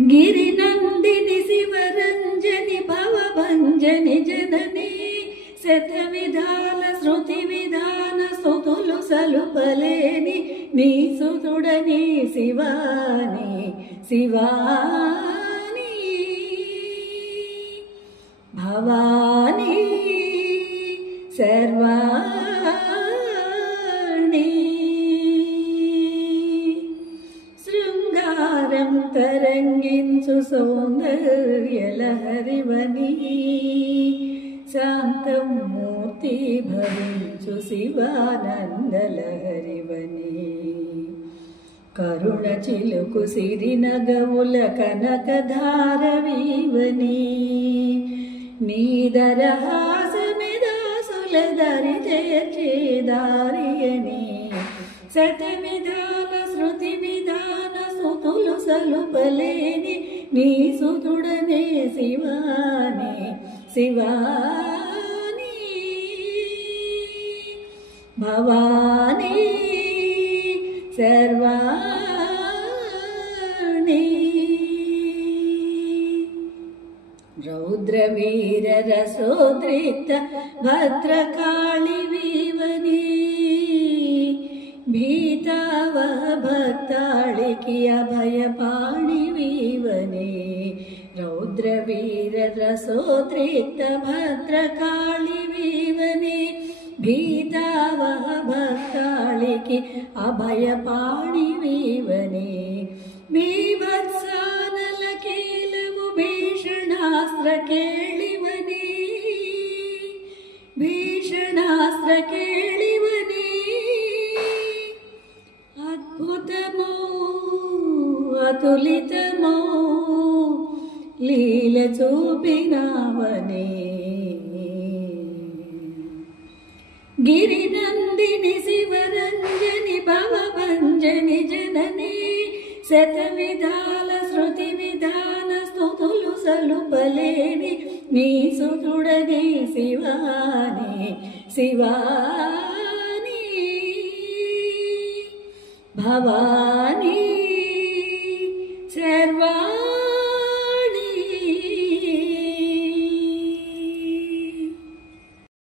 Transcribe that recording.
गिरिनन्दिनि शिवरञ्जनि भवभञ्जनि जननी शतविधान श्रुतिविधान स्तुतुलु सलुपलेनि नी सुतुडनि शिवानि शिवानि भवानी सर्वाणि शृङ्गारं तरङ्गिन्सु सौन्दर्यलहरिवनी शान्तं मूर्ति भविंचु शिवानन्दलहरिवनी करुण चिलुकु सिरिनगवुल कनकधारवीवनी नीदरहासमिदासुल दरि जयचेदारियनी शतविधान श्रुतिविधान स्तुतुलु सलुपलेनि नी सुतुडने शिवानि शिवानि भवानी सर्वाणि रौद्रवीर रसोद्रिक्त भद्रकाळि विवनी भीतावह भक्ताळिकी अभयपाणि विवने रौद्रवीर रसोद्रिक्त भद्रकाळि विवने भीतावह भक्ताळिकी अभयपाणि विवने बीभत्सानल कीलवु भीषणास्त्र केळिवने भीषणास्त्र केळिवने अद्भुतमो अतुलितमो लील चूपिनावने गिरिनन्दिनि शिवरञ्जनि भवभञ्जनि जननी शतविधान श्रुतिविधान स्तुतुलु सलुपलेनि नी सुतुडने शिवानि शिवानि भवानी